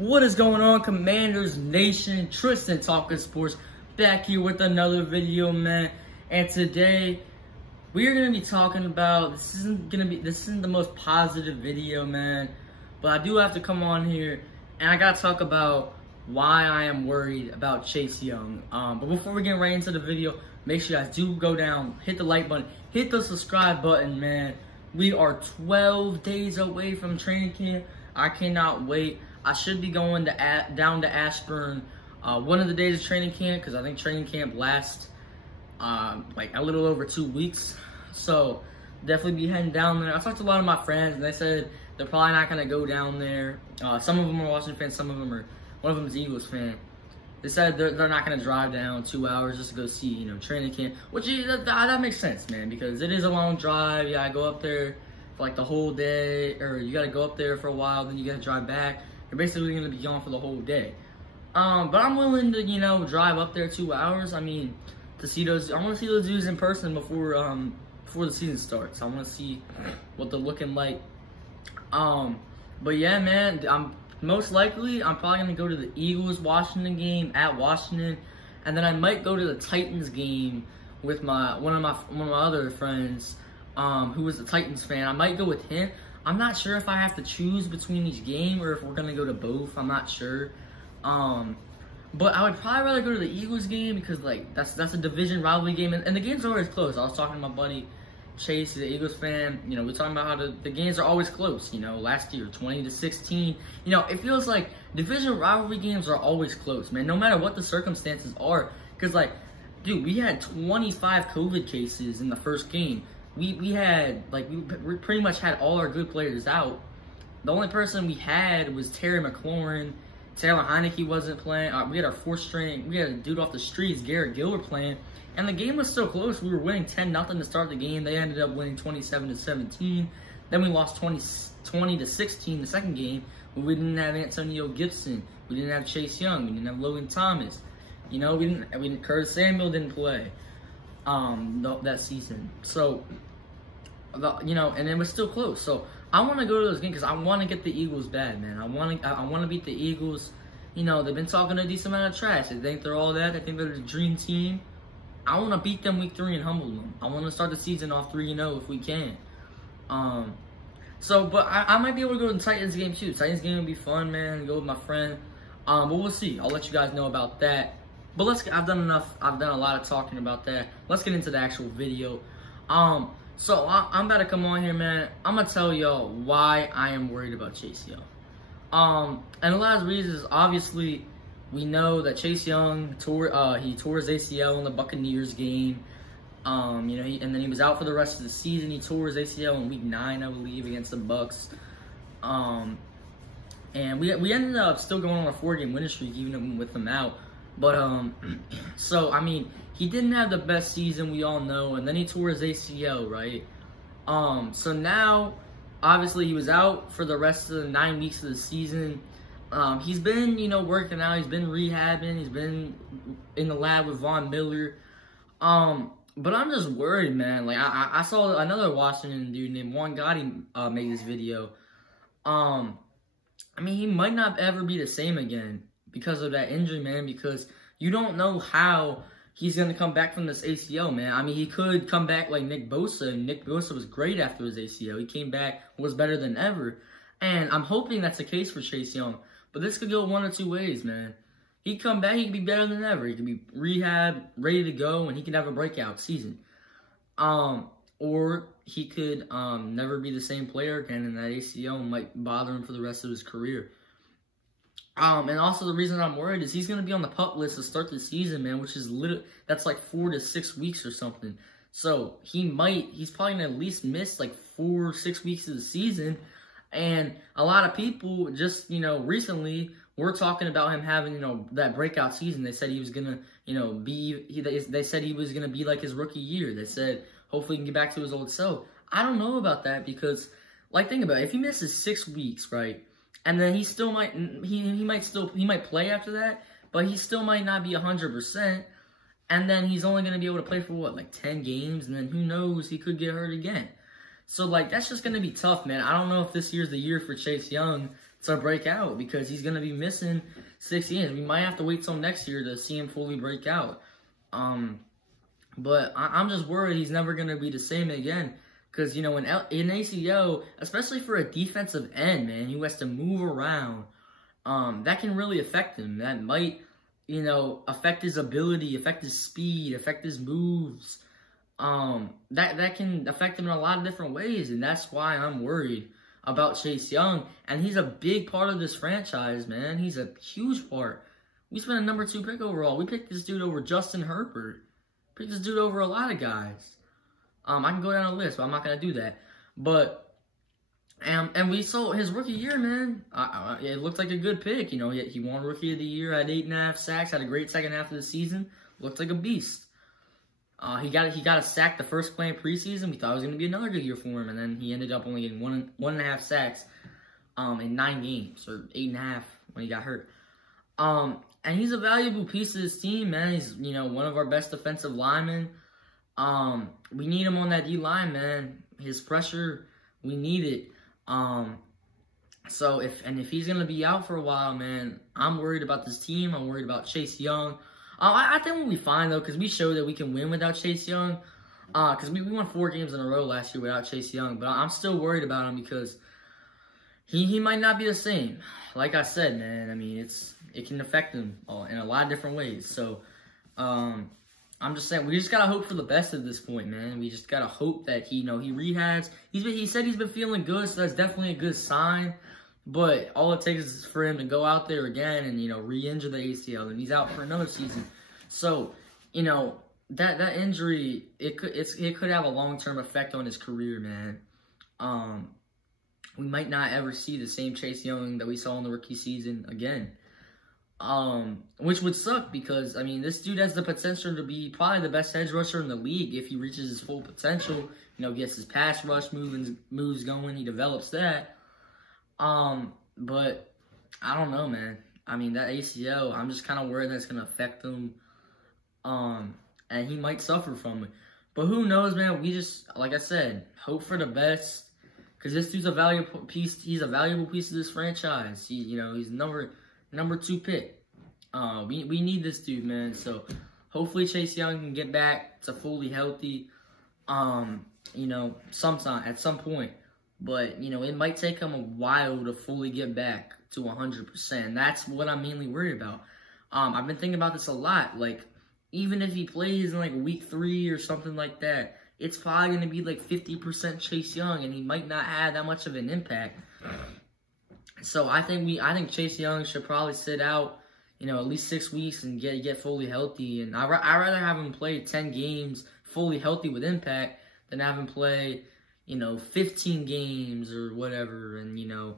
What is going on, Commanders Nation? Tristan Talking Sports back here with another video, man. And today we are gonna be talking about this isn't the most positive video, man. But I do have to come on here and I gotta talk about why I am worried about Chase Young. But before we get right into the video, make sure you guys do go down, hit the like button, hit the subscribe button, man. We are 12 days away from training camp. I cannot wait. I should be going down to Ashburn one of the days of training camp because I think training camp lasts like a little over 2 weeks. So definitely be heading down there. I talked to a lot of my friends and they said they're probably not gonna go down there. Some of them are Washington fans, some of them are, one of them is Eagles fan. They said they're not gonna drive down 2 hours just to go see, training camp, which that makes sense, man, because it is a long drive. You gotta go up there for like the whole day, or you gotta go up there for a while, then you gotta drive back. You're basically gonna be gone for the whole day. But I'm willing to, drive up there 2 hours. I mean, to see those, I want to see those dudes in person before the season starts. I want to see what they're looking like. But yeah, man, I'm probably gonna go to the Eagles-Washington game at Washington, and then I might go to the Titans game with one of my other friends, who was a Titans fan. I might go with him. I'm not sure if I have to choose between each game or if we're gonna go to both. I'm not sure. But I would probably rather go to the Eagles game because like that's a division rivalry game, and the games are always close. I was talking to my buddy Chase, the Eagles fan. We're talking about how the games are always close. Last year 20-16. It feels like division rivalry games are always close, man. No matter what the circumstances are, because like, dude, we had 25 COVID cases in the first game. We pretty much had all our good players out. The only person we had was Terry McLaurin. Taylor Heineke wasn't playing. We had our fourth string. We had a dude off the streets, Garrett Gilbert, playing. And the game was still close. We were winning 10-0 to start the game. They ended up winning 27-17. Then we lost 20-16 the second game. But we didn't have Antonio Gibson. We didn't have Chase Young. We didn't have Logan Thomas. We didn't. Curtis Samuel didn't play that season. So, and it was still close. So I want to go to those games because I want to get the Eagles bad, man. I want to beat the Eagles. They've been talking a decent amount of trash. They think they're all that. They think they're the dream team. I want to beat them week 3 and humble them. I want to start the season off 3-0 if we can. But I might be able to go to the Titans game too. Titans game would be fun, man. Go with my friend. But we'll see. I'll let you guys know about that. But I've done enough. I've done a lot of talking about that. Let's get into the actual video. So I'm about to come on here, man. I'm gonna tell y'all why I am worried about Chase Young. And a lot of reasons. Obviously, we know that Chase Young tore his ACL in the Buccaneers game. And then he was out for the rest of the season. He tore his ACL in week 9, I believe, against the Bucs. And we ended up still going on a 4-game winning streak even with him out. But so I mean, he didn't have the best season, we all know, and then he tore his ACL, right? So now, obviously, he was out for the rest of the 9 weeks of the season. He's been, working out. He's been rehabbing. He's been in the lab with Von Miller. But I'm just worried, man. Like, I saw another Washington dude named Juan Gotti make this video. I mean, he might not ever be the same again because of that injury, man, because you don't know how he's going to come back from this ACL, man. I mean, he could come back like Nick Bosa, and Nick Bosa was great after his ACL. He came back, was better than ever, and I'm hoping that's the case for Chase Young, but this could go one or two ways, man. He'd come back, he could be better than ever. He could be rehab, ready to go, and he could have a breakout season. Or he could never be the same player again, and that ACL might bother him for the rest of his career. And also the reason I'm worried is he's going to be on the PUP list to start the season, man, which is that's like 4 to 6 weeks or something. So he's probably going to at least miss like 4 or 6 weeks of the season. And a lot of people just, recently were talking about him having, that breakout season. They said he was going to, they said he was going to be like his rookie year. They said hopefully he can get back to his old self. I don't know about that because, like, think about it. If he misses 6 weeks, right? And then he still might, he might play after that, but he still might not be 100%. And then he's only going to be able to play for what, like 10 games? And then who knows, he could get hurt again. So, like, that's just going to be tough, man. I don't know if this year's the year for Chase Young to break out because he's going to be missing 6 games. We might have to wait till next year to see him fully break out. But I'm just worried he's never going to be the same again. Because, you know, in ACL, especially for a defensive end, man, who has to move around, that can really affect him. That might, you know, affect his ability, affect his speed, affect his moves. That can affect him in a lot of different ways. And that's why I'm worried about Chase Young. And he's a big part of this franchise, man. He's a huge part. We spent a number 2 pick overall. We picked this dude over Justin Herbert. Picked this dude over a lot of guys. I can go down a list, but I'm not going to do that. But, and we saw his rookie year, man. It looked like a good pick. You know, he won Rookie of the Year, had 8.5 sacks, had a great second half of the season. Looked like a beast. He got a sack the first play in preseason. We thought it was going to be another good year for him, and then he ended up only getting 1.5 sacks in 9 games, or 8.5 when he got hurt. And he's a valuable piece of this team, man. He's, you know, one of our best defensive linemen. We need him on that D-line, man. His pressure, we need it. So if he's gonna be out for a while, man, I'm worried about this team. I'm worried about Chase Young. I think we'll be fine though, because we showed that we can win without Chase Young. Because we won 4 games in a row last year without Chase Young, but I'm still worried about him because he might not be the same. Like I said, man, I mean it can affect him in a lot of different ways. So I'm just saying, we just gotta hope for the best at this point, man. We just gotta hope that he rehabs. He said he's been feeling good, so that's definitely a good sign. But all it takes is for him to go out there again and, you know, re-injure the ACL, and he's out for another season. So, you know, that injury, it could have a long-term effect on his career, man. We might not ever see the same Chase Young that we saw in the rookie season again. Which would suck because, I mean, this dude has the potential to be probably the best edge rusher in the league if he reaches his full potential, you know, gets his pass rush moves going, he develops that. But I don't know, man. I mean, that ACL, I'm just kind of worried that's going to affect him. And he might suffer from it. But who knows, man? We just, like I said, hope for the best. Because this dude's a valuable piece. He's a valuable piece of this franchise. He's number 2 pick. We need this dude, man. So hopefully Chase Young can get back to fully healthy. You know, at some point. But, you know, it might take him a while to fully get back to 100%. That's what I'm mainly worried about. I've been thinking about this a lot. Like, even if he plays in, like, week 3 or something like that, it's probably going to be, like, 50% Chase Young, and he might not have that much of an impact. So I think Chase Young should probably sit out, you know, at least 6 weeks and get fully healthy. And I'd rather have him play 10 games fully healthy with impact than have him play, you know, 15 games or whatever. And, a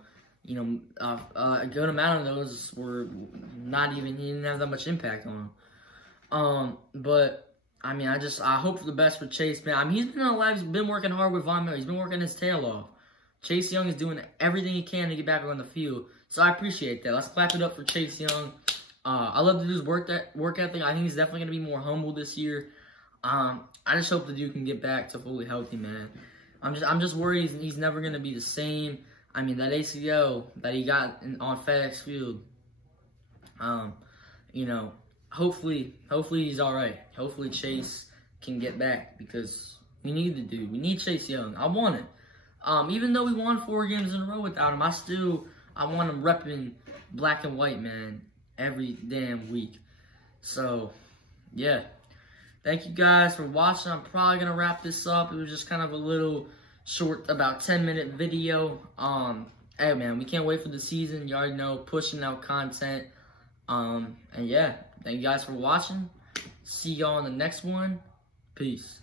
good amount of those were he didn't have that much impact on him. But I mean, I hope for the best for Chase, man. I mean, he's been alive. He's been working hard with Von Miller. He's been working his tail off. Chase Young is doing everything he can to get back on the field. So I appreciate that. Let's clap it up for Chase Young. I love the dude's work ethic. I think he's definitely going to be more humble this year. I just hope the dude can get back to fully healthy, man. I'm just worried he's never going to be the same. I mean, that ACL that he got on FedEx Field, hopefully he's all right. Hopefully Chase can get back because we need the dude. We need Chase Young. I want it. Even though we won 4 games in a row without him, I want him repping black and white, man, every damn week. So, yeah. Thank you guys for watching. I'm probably going to wrap this up. It was just kind of a little short, about 10-minute video. Hey, man, we can't wait for the season. You already know, pushing out content. And, yeah, thank you guys for watching. See y'all in the next one. Peace.